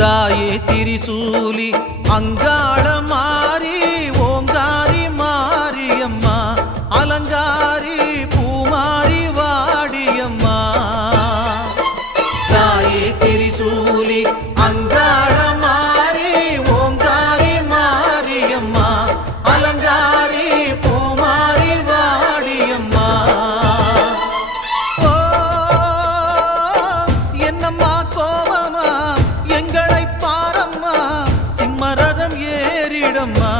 தாயே திரிசூலி அங்காள மாறி ஓங்காரி மாரியம்மா அலங்காரி பூமாரி வாடியம்மா தாயே திரிசூலி அங்காள மாறி ஓங்காரி மாரியம்மா அலங்காரி பூமாரி வாடியம்மா ஓ என்னம்மா கோவமா எங்களை பாரம்மா சிம்மரதம் ஏறிடம்மா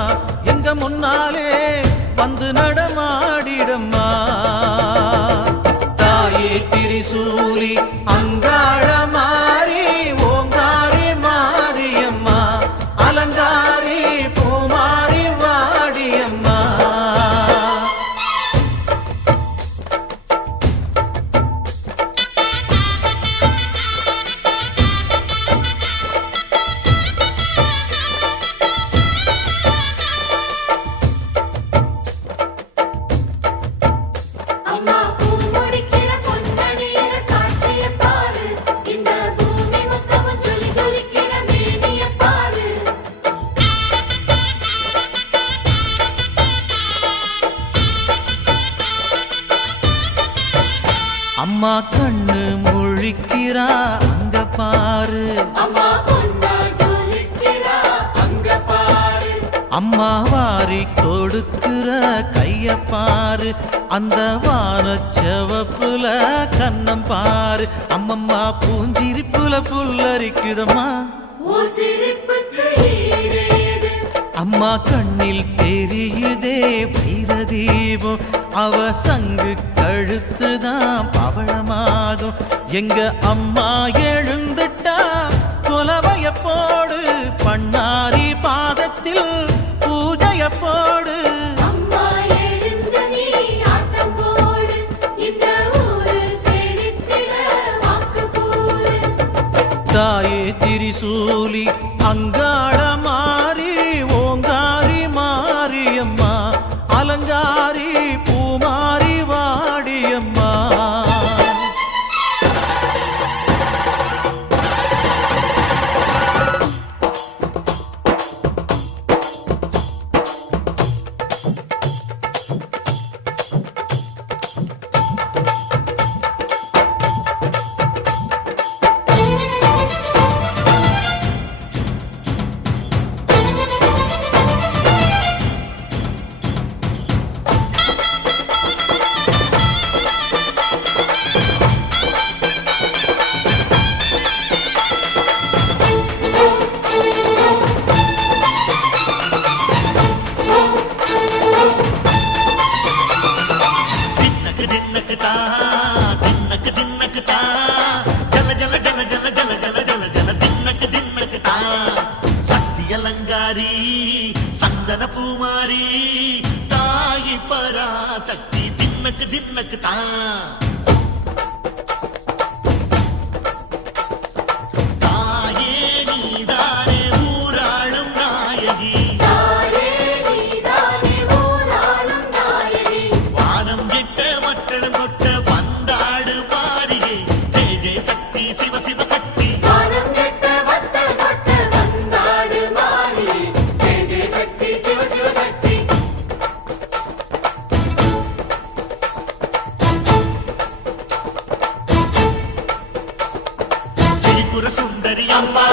எங்க முன்னாலே வந்து நடமாடிடம்மா தாயே திரிசூலி அங்காள மாறி ஓங்காரி மாரியம்மா அலங்காரி பூமாரி வாடியம்மா அம்மா கண்ணு முழிக்கிறா அங்க பாரு அம்மா வாரி கொடுக்கிற கைய பாரு அந்த வானச்சவப்புல கண்ணம் பாரு அம்மம்மா பூஞ்சிரிப்புல புல்லரிக்குதம்மா அம்மா கண்ணில் தெரியுதே வைரதீபம் அவ சங்கு கழுத்துதான் பவளமாகும் எங்க அம்மா எழுந்துட்டா குலவைய போடு பண்ணாரி பாதத்தில் பூஜைய போடு தாயே திரிசூலி அங்காள மாறி ஓங்காரி மாரியம்மா அலங்காரி பூமாரி வாடியம்மா அலங்காரி சந்தன பூமாரி தாயி பராசக்தி தின்னக்கு தின்னக்கு தான் தாயே நீதானே ஊராளும் நாயகி வானம் கெட்ட மக்களும் கொட்ட வந்தாடு மாறியே ஜெய ஜெய சக்தி சிவ சிவ சக்தி சுந்தரி அம்மா